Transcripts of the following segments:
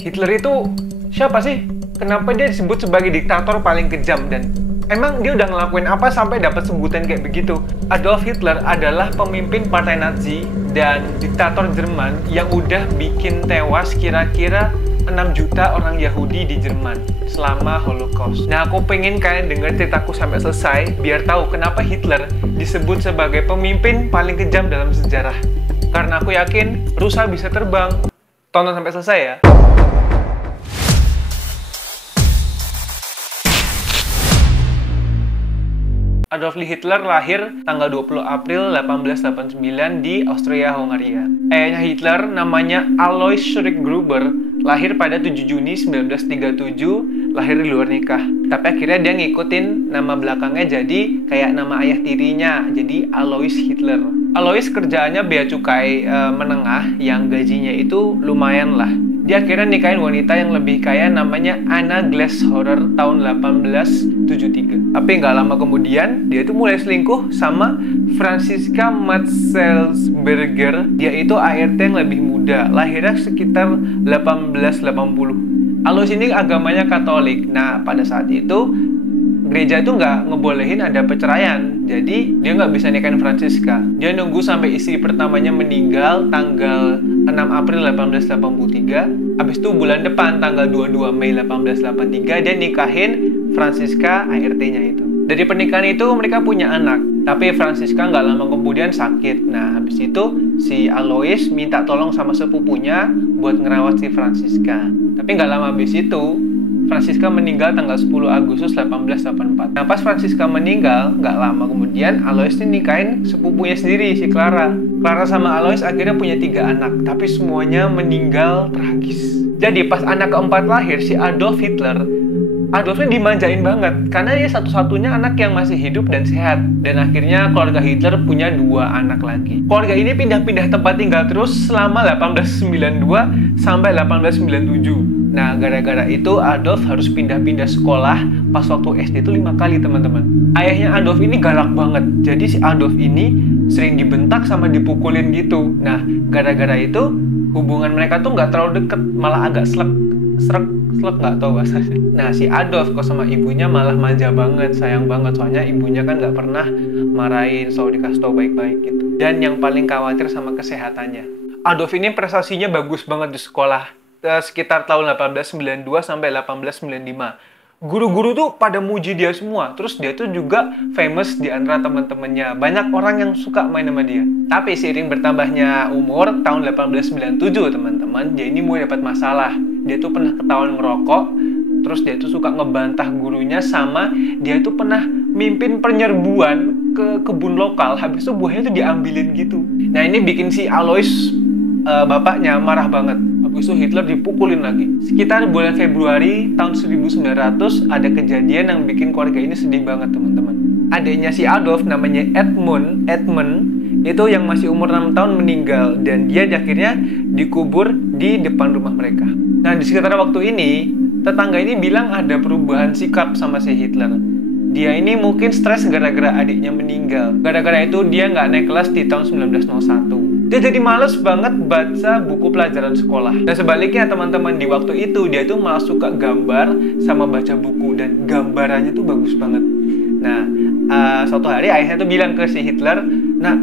Hitler itu siapa sih? Kenapa dia disebut sebagai diktator paling kejam dan emang dia udah ngelakuin apa sampai dapat sebutan kayak begitu? Adolf Hitler adalah pemimpin partai Nazi dan diktator Jerman yang udah bikin tewas kira-kira 6 juta orang Yahudi di Jerman selama Holocaust. Nah, aku pengen kalian denger ceritaku sampai selesai biar tahu kenapa Hitler disebut sebagai pemimpin paling kejam dalam sejarah. Karena aku yakin rusa bisa terbang. Tonton sampai selesai ya. Adolf Hitler lahir tanggal 20 April 1889 di Austria-Hongaria. Ayahnya Hitler namanya Alois Schrick-Gruber, lahir pada 7 Juni 1937, lahir di luar nikah. Tapi akhirnya dia ngikutin nama belakangnya jadi kayak nama ayah tirinya, jadi Alois Hitler. Alois kerjaannya bea cukai menengah yang gajinya itu lumayan lah. Dia akhirnya nikahin wanita yang lebih kaya namanya Anna Glashörer tahun 1873. Tapi nggak lama kemudian, dia itu mulai selingkuh sama Franziska Matzelsberger. Dia itu ART yang lebih muda, lahirnya sekitar 1880. Alois ini agamanya Katolik. Nah, pada saat itu, gereja itu nggak ngebolehin ada perceraian. Jadi, dia nggak bisa nikahin Franziska. Dia nunggu sampai istri pertamanya meninggal tanggal 6 April 1883. Habis itu bulan depan, tanggal 22 Mei 1883, dia nikahin Franziska ART-nya itu. Dari pernikahan itu, mereka punya anak. Tapi Franziska nggak lama kemudian sakit. Nah, habis itu, si Alois minta tolong sama sepupunya buat ngerawat si Franziska. Tapi nggak lama habis itu, Franziska meninggal tanggal 10 Agustus 1884. Nah, pas Franziska meninggal, nggak lama kemudian Alois ini nikahin sepupunya sendiri, si Clara. Clara sama Alois akhirnya punya 3 anak, tapi semuanya meninggal tragis. Jadi pas anak keempat lahir, si Adolf Hitler, Adolfnya dimanjain banget, karena dia satu-satunya anak yang masih hidup dan sehat. Dan akhirnya keluarga Hitler punya 2 anak lagi. Keluarga ini pindah-pindah tempat tinggal terus selama 1892 sampai 1897. Nah, gara-gara itu Adolf harus pindah-pindah sekolah pas waktu SD itu 5 kali, teman-teman. Ayahnya Adolf ini galak banget. Jadi si Adolf ini sering dibentak sama dipukulin gitu. Nah, gara-gara itu hubungan mereka tuh nggak terlalu deket, malah agak srek nggak tahu bahasanya. Nah, si Adolf kok sama ibunya malah manja banget, sayang banget. Soalnya ibunya kan nggak pernah marahin, selalu dikasih tau baik-baik gitu. Dan yang paling khawatir sama kesehatannya. Adolf ini prestasinya bagus banget di sekolah. Sekitar tahun 1892 sampai 1895. Guru-guru tuh pada muji dia semua. Terus dia tuh juga famous di antara teman-temannya. Banyak orang yang suka main sama dia. Tapi seiring bertambahnya umur, tahun 1897 teman-teman, dia ini mulai dapat masalah. Dia tuh pernah ketahuan ngerokok. Terus dia tuh suka ngebantah gurunya, sama dia tuh pernah mimpin penyerbuan ke kebun lokal. Habis itu buahnya tuh diambilin gitu. Nah, ini bikin si Alois, bapaknya, marah banget. Habis itu Hitler dipukulin lagi. Sekitar bulan Februari tahun 1900 ada kejadian yang bikin keluarga ini sedih banget, teman-teman. Adiknya si Adolf namanya Edmund itu yang masih umur 6 tahun meninggal, dan dia akhirnya dikubur di depan rumah mereka. Nah, di sekitar waktu ini tetangga ini bilang ada perubahan sikap sama si Hitler. Dia ini mungkin stres gara-gara adiknya meninggal. Gara-gara itu dia nggak naik kelas di tahun 1901. Dia jadi males banget baca buku pelajaran sekolah. Dan sebaliknya teman-teman, di waktu itu dia tuh malah suka gambar sama baca buku, dan gambarannya tuh bagus banget. Nah, suatu hari ayahnya tuh bilang ke si Hitler, "Nah,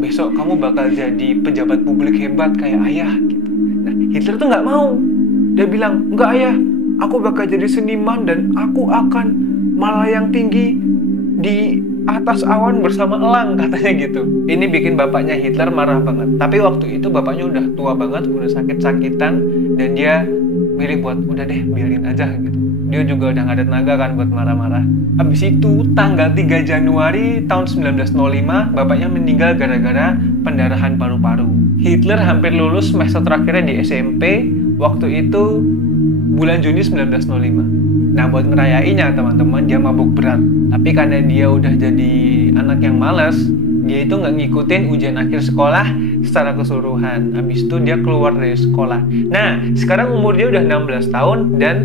besok kamu bakal jadi pejabat publik hebat kayak ayah." Gitu. Nah, Hitler tuh nggak mau. Dia bilang, "Enggak ayah, aku bakal jadi seniman dan aku akan melayang tinggi di atas awan bersama elang," katanya gitu. Ini bikin bapaknya Hitler marah banget. Tapi waktu itu bapaknya udah tua banget, udah sakit-sakitan, dan dia milih buat udah deh biarin aja gitu. Dia juga udah gak ada tenaga kan buat marah-marah. Habis itu tanggal 3 Januari tahun 1905 bapaknya meninggal gara-gara pendarahan paru-paru. Hitler hampir lulus semester terakhirnya di SMP. Waktu itu bulan Juni 1905. Nah, buat ngerayainnya teman-teman, dia mabuk berat. Tapi karena dia udah jadi anak yang malas, dia itu nggak ngikutin ujian akhir sekolah secara keseluruhan. Habis itu dia keluar dari sekolah. Nah, sekarang umur dia udah 16 tahun dan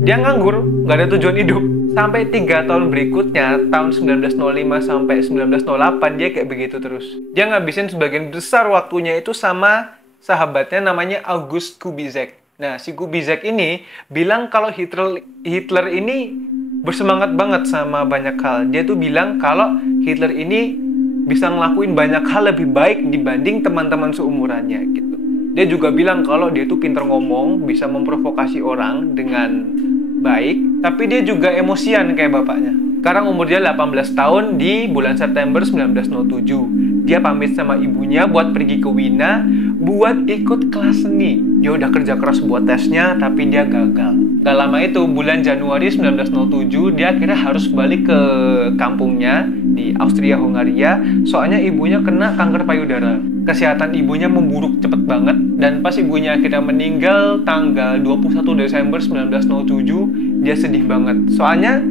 dia nganggur, nggak ada tujuan hidup. Sampai 3 tahun berikutnya, tahun 1905 sampai 1908, dia kayak begitu terus. Dia ngabisin sebagian besar waktunya itu sama sahabatnya namanya August Kubizek. Nah, si Kubizek ini bilang kalau Hitler ini bersemangat banget sama banyak hal. Dia tuh bilang kalau Hitler ini bisa ngelakuin banyak hal lebih baik dibanding teman-teman seumurannya gitu. Dia juga bilang kalau dia tuh pinter ngomong, bisa memprovokasi orang dengan baik, tapi dia juga emosian kayak bapaknya. Sekarang umur dia 18 tahun di bulan September 1907. Dia pamit sama ibunya buat pergi ke Wina buat ikut kelas seni. Dia udah kerja keras buat tesnya, tapi dia gagal. Gak lama itu, bulan Januari 1907, dia akhirnya harus balik ke kampungnya di Austria-Hungaria, soalnya ibunya kena kanker payudara. Kesehatan ibunya memburuk cepet banget, dan pas ibunya akhirnya meninggal tanggal 21 Desember 1907, dia sedih banget. Soalnya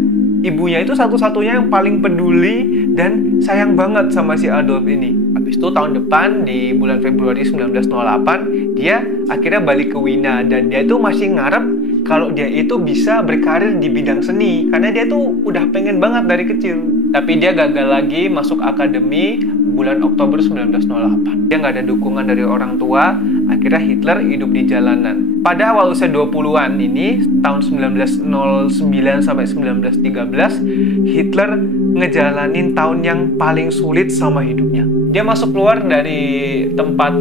ibunya itu satu-satunya yang paling peduli dan sayang banget sama si Adolf ini. Habis itu tahun depan di bulan Februari 1908 dia akhirnya balik ke Wina, dan dia itu masih ngarep kalau dia itu bisa berkarir di bidang seni karena dia tuh udah pengen banget dari kecil. Tapi dia gagal lagi masuk akademi bulan Oktober 1908. Dia nggak ada dukungan dari orang tua, akhirnya Hitler hidup di jalanan. Pada awal usia 20-an ini, tahun 1909 sampai 1913, Hitler ngejalanin tahun yang paling sulit sama hidupnya. Dia masuk keluar dari tempat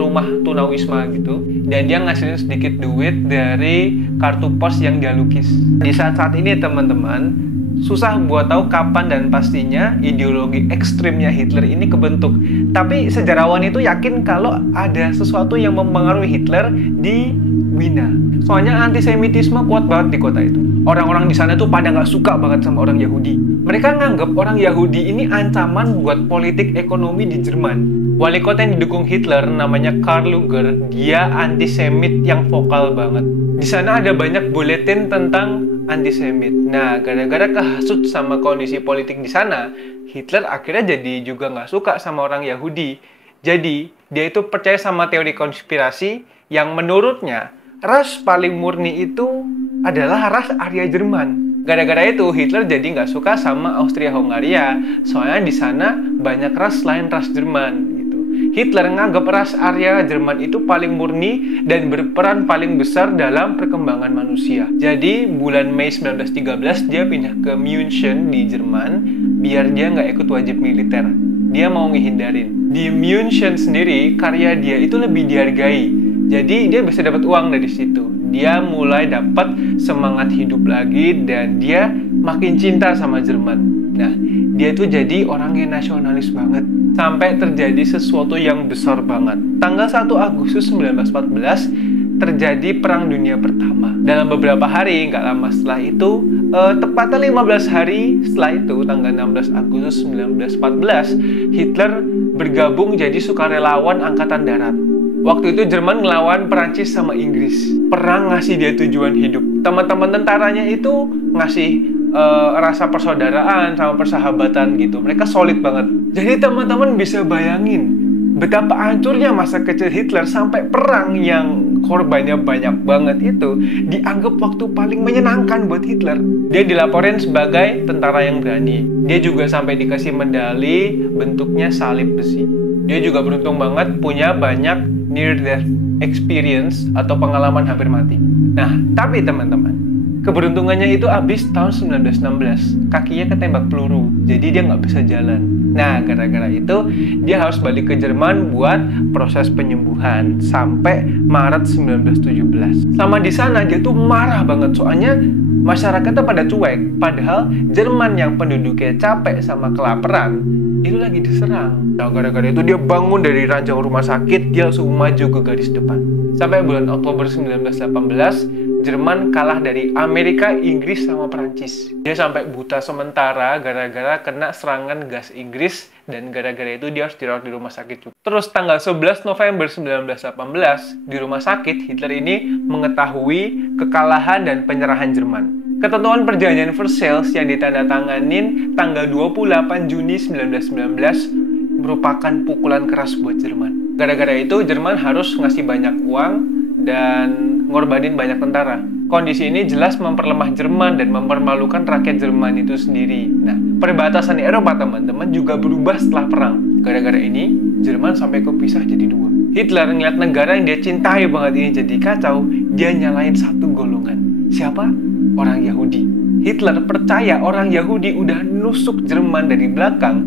rumah tunawisma gitu, dan dia ngasihin sedikit duit dari kartu pos yang dia lukis. Di saat-saat ini teman-teman, susah buat tahu kapan dan pastinya ideologi ekstrimnya Hitler ini kebentuk. Tapi sejarawan itu yakin kalau ada sesuatu yang mempengaruhi Hitler di Wina. Soalnya antisemitisme kuat banget di kota itu. Orang-orang di sana tuh pada nggak suka banget sama orang Yahudi. Mereka nganggap orang Yahudi ini ancaman buat politik ekonomi di Jerman. Wali kota yang didukung Hitler namanya Karl Lueger, dia antisemit yang vokal banget. Di sana ada banyak buletin tentang antisemit. Nah, gara-gara kehasut sama kondisi politik di sana, Hitler akhirnya jadi juga nggak suka sama orang Yahudi. Jadi, dia itu percaya sama teori konspirasi yang menurutnya ras paling murni itu adalah ras Arya Jerman. Gara-gara itu, Hitler jadi nggak suka sama Austria-Hungaria, soalnya di sana banyak ras lain ras Jerman. Hitler menganggap ras Arya Jerman itu paling murni dan berperan paling besar dalam perkembangan manusia. Jadi bulan Mei 1913 dia pindah ke München di Jerman biar dia nggak ikut wajib militer. Dia mau ngehindarin. Di München sendiri karya dia itu lebih dihargai. Jadi dia bisa dapat uang dari situ. Dia mulai dapat semangat hidup lagi dan dia makin cinta sama Jerman. Nah, dia itu jadi orang yang nasionalis banget. Sampai terjadi sesuatu yang besar banget. Tanggal 1 Agustus 1914 terjadi Perang Dunia Pertama. Dalam beberapa hari, nggak lama setelah itu, tepatnya 15 hari setelah itu, tanggal 16 Agustus 1914, Hitler bergabung jadi sukarelawan Angkatan Darat. Waktu itu Jerman ngelawan Perancis sama Inggris. Perang ngasih dia tujuan hidup. Teman-teman tentaranya itu ngasih rasa persaudaraan sama persahabatan gitu. Mereka solid banget. Jadi teman-teman bisa bayangin betapa hancurnya masa kecil Hitler sampai perang yang korbannya banyak banget itu dianggap waktu paling menyenangkan buat Hitler. Dia dilaporin sebagai tentara yang berani. Dia juga sampai dikasih medali bentuknya salib besi. Dia juga beruntung banget punya banyak near death experience atau pengalaman hampir mati. Nah, tapi teman-teman, keberuntungannya itu habis tahun 1916. Kakinya ketembak peluru, jadi dia nggak bisa jalan. Nah, gara-gara itu, dia harus balik ke Jerman buat proses penyembuhan sampai Maret 1917. Sama di sana, dia tuh marah banget, soalnya masyarakatnya pada cuek. Padahal Jerman yang penduduknya capek sama kelaparan, itu lagi diserang. Nah, gara-gara itu dia bangun dari ranjang rumah sakit, dia langsung maju ke garis depan. Sampai bulan Oktober 1918, Jerman kalah dari Amerika, Inggris, sama Perancis. Dia sampai buta sementara gara-gara kena serangan gas Inggris, dan gara-gara itu dia harus dirawat di rumah sakit juga. Terus tanggal 11 November 1918, di rumah sakit, Hitler ini mengetahui kekalahan dan penyerahan Jerman. Ketentuan perjanjian Versailles yang ditandatanganin tanggal 28 Juni 1919 merupakan pukulan keras buat Jerman. Gara-gara itu, Jerman harus ngasih banyak uang dan ngorbanin banyak tentara. Kondisi ini jelas memperlemah Jerman dan mempermalukan rakyat Jerman itu sendiri. Nah, perbatasan Eropa teman-teman juga berubah setelah perang. Gara-gara ini, Jerman sampai kepisah jadi dua. Hitler ngeliat negara yang dia cintai banget ini jadi kacau, dia nyalain satu golongan. Siapa? Orang Yahudi. Hitler percaya orang Yahudi udah nusuk Jerman dari belakang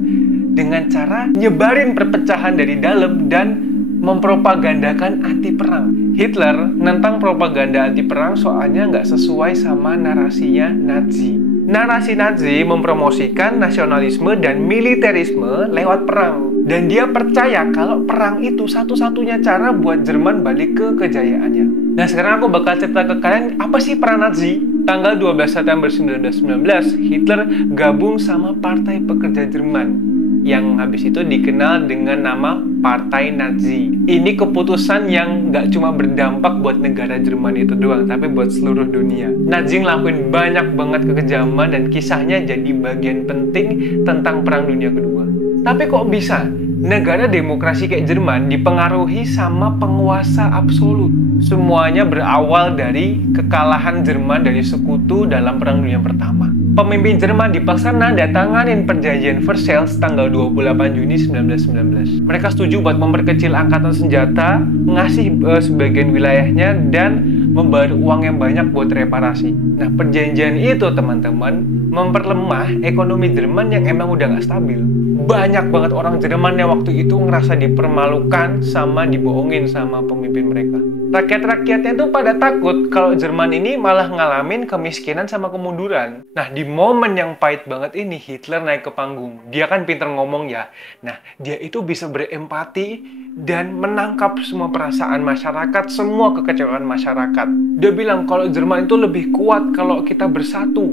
dengan cara nyebarin perpecahan dari dalam dan mempropagandakan anti perang. Hitler nentang propaganda anti perang soalnya nggak sesuai sama narasinya Nazi. Narasi Nazi mempromosikan nasionalisme dan militerisme lewat perang. Dan dia percaya kalau perang itu satu-satunya cara buat Jerman balik ke kejayaannya. Nah, sekarang aku bakal cerita ke kalian apa sih peran Nazi. Tanggal 12 September 1919, Hitler gabung sama Partai Pekerja Jerman yang habis itu dikenal dengan nama Partai Nazi. Ini keputusan yang nggak cuma berdampak buat negara Jerman itu doang, tapi buat seluruh dunia. Nazi ngelakuin banyak banget kekejaman dan kisahnya jadi bagian penting tentang Perang Dunia Kedua. Tapi kok bisa negara demokrasi kayak Jerman dipengaruhi sama penguasa absolut? Semuanya berawal dari kekalahan Jerman dari sekutu dalam Perang Dunia Pertama. Pemimpin Jerman dipaksa nandatanganin perjanjian Versailles tanggal 28 Juni 1919. Mereka setuju buat memperkecil angkatan senjata, ngasih sebagian wilayahnya, dan membayar uang yang banyak buat reparasi. Nah, perjanjian itu teman-teman memperlemah ekonomi Jerman yang emang udah nggak stabil. Banyak banget orang Jerman yang waktu itu ngerasa dipermalukan sama dibohongin sama pemimpin mereka. Rakyat-rakyatnya tuh pada takut kalau Jerman ini malah ngalamin kemiskinan sama kemunduran. Nah, di momen yang pahit banget ini Hitler naik ke panggung. Dia kan pinter ngomong ya. Nah, dia itu bisa berempati dan menangkap semua perasaan masyarakat, semua kekecewaan masyarakat. Dia bilang kalau Jerman itu lebih kuat kalau kita bersatu.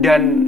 Dan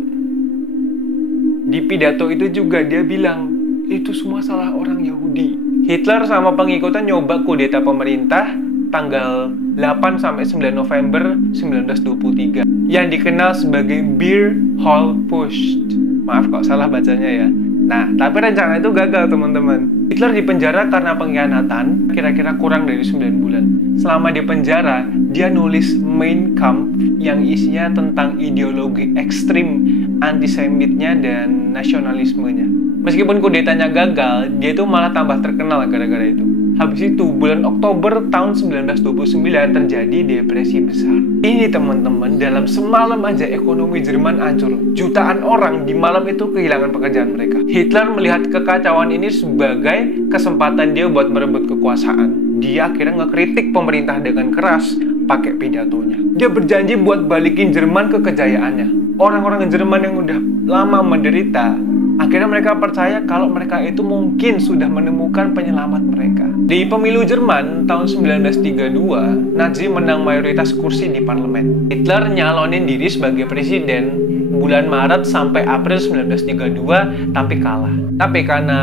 di pidato itu juga dia bilang itu semua salah orang Yahudi. Hitler sama pengikutnya nyoba kudeta pemerintah tanggal 8 sampai 9 November 1923 yang dikenal sebagai Beer Hall Putsch. Maaf kok salah bacanya ya. Nah, tapi rencana itu gagal teman-teman. Hitler dipenjara karena pengkhianatan kira-kira kurang dari 9 bulan. Selama di penjara, dia nulis Mein Kampf yang isinya tentang ideologi ekstrim antisemitnya dan nasionalismenya. Meskipun kudetanya gagal, dia itu malah tambah terkenal gara-gara itu. Habis itu, bulan Oktober tahun 1929 terjadi depresi besar. Ini teman-teman, dalam semalam aja ekonomi Jerman hancur. Jutaan orang di malam itu kehilangan pekerjaan mereka. Hitler melihat kekacauan ini sebagai kesempatan dia buat merebut kekuasaan. Dia akhirnya ngekritik pemerintah dengan keras pakai pidatonya. Dia berjanji buat balikin Jerman ke kejayaannya. Orang-orang Jerman yang udah lama menderita, akhirnya mereka percaya kalau mereka itu mungkin sudah menemukan penyelamat mereka. Di pemilu Jerman tahun 1932, Nazi menang mayoritas kursi di parlemen. Hitler nyalonin diri sebagai presiden bulan Maret sampai April 1932, tapi kalah. Tapi karena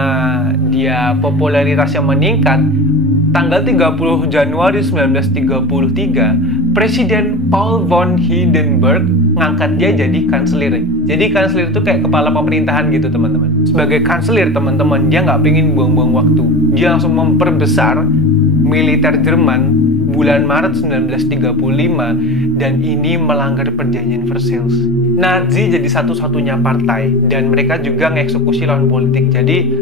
dia popularitasnya meningkat, tanggal 30 Januari 1933, Presiden Paul von Hindenburg ngangkat dia jadi kanselir. Jadi kanselir itu kayak kepala pemerintahan gitu teman-teman. Sebagai kanselir teman-teman, dia nggak pengen buang-buang waktu. Dia langsung memperbesar militer Jerman bulan Maret 1935 dan ini melanggar perjanjian Versailles. Nazi jadi satu-satunya partai dan mereka juga ngeksekusi lawan politik. Jadi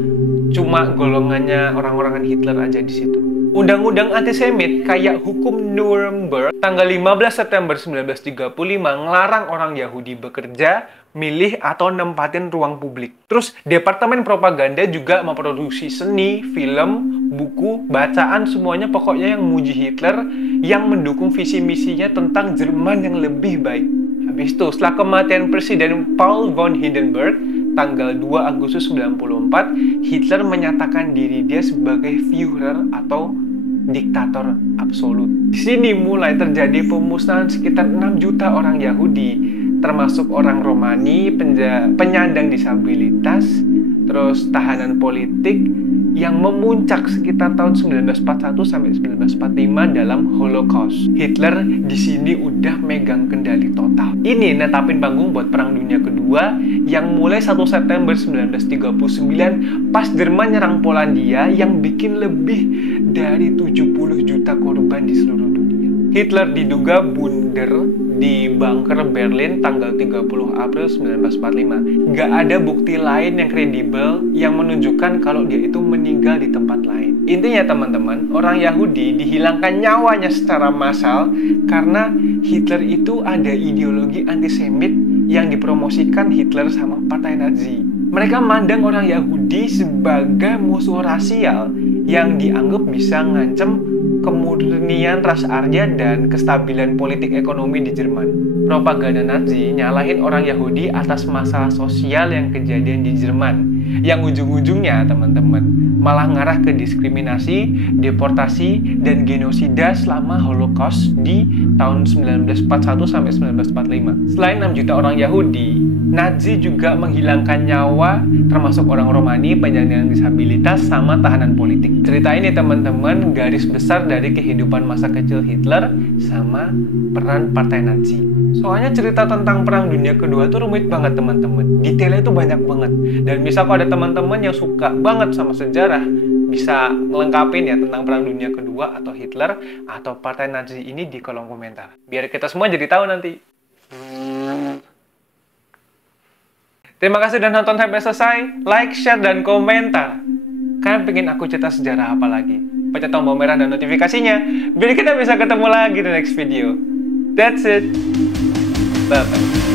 cuma golongannya orang-orangan Hitler aja di situ. Undang-undang antisemit kayak hukum Nuremberg tanggal 15 September 1935 ngelarang orang Yahudi bekerja, milih, atau nempatin ruang publik. Terus Departemen Propaganda juga memproduksi seni, film, buku, bacaan, semuanya pokoknya yang muji Hitler, yang mendukung visi misinya tentang Jerman yang lebih baik. Habis itu, setelah kematian Presiden Paul von Hindenburg, tanggal 2 Agustus 1994, Hitler menyatakan diri dia sebagai Führer atau diktator absolut. Di sini mulai terjadi pemusnahan sekitar 6 juta orang Yahudi, termasuk orang Romani, penyandang disabilitas, terus tahanan politik, yang memuncak sekitar tahun 1941 sampai 1945 dalam Holocaust. Hitler di sini udah megang kendali total. Ini netapin panggung buat Perang Dunia Kedua yang mulai 1 September 1939 pas Jerman nyerang Polandia yang bikin lebih dari 70 juta korban di seluruh dunia. Hitler diduga bunder di bunker Berlin tanggal 30 April 1945. Nggak ada bukti lain yang kredibel yang menunjukkan kalau dia itu meninggal di tempat lain. Intinya teman-teman, orang Yahudi dihilangkan nyawanya secara massal karena Hitler itu ada ideologi antisemit yang dipromosikan Hitler sama partai Nazi. Mereka mandang orang Yahudi sebagai musuh rasial yang dianggap bisa ngancem kemurnian ras Arya dan kestabilan politik ekonomi di Jerman. Propaganda Nazi nyalahin orang Yahudi atas masalah sosial yang kejadian di Jerman, yang ujung-ujungnya teman-teman malah ngarah ke diskriminasi, deportasi, dan genosida selama Holocaust di tahun 1941 sampai 1945. Selain 6 juta orang Yahudi, Nazi juga menghilangkan nyawa termasuk orang Romani, penyandang disabilitas, sama tahanan politik. Cerita ini teman-teman garis besar dari kehidupan masa kecil Hitler sama peran partai Nazi. Soalnya cerita tentang Perang Dunia Kedua itu rumit banget teman-teman. Detailnya itu banyak banget. Dan misal kalau ada teman-teman yang suka banget sama sejarah, bisa ngelengkapin ya tentang Perang Dunia Kedua atau Hitler atau partai Nazi ini di kolom komentar. Biar kita semua jadi tahu nanti. Terima kasih sudah nonton sampai selesai. Like, share, dan komentar. Kalian pengen aku cerita sejarah apa lagi? Pencet tombol merah dan notifikasinya, biar kita bisa ketemu lagi di next video. That's it. Bye-bye.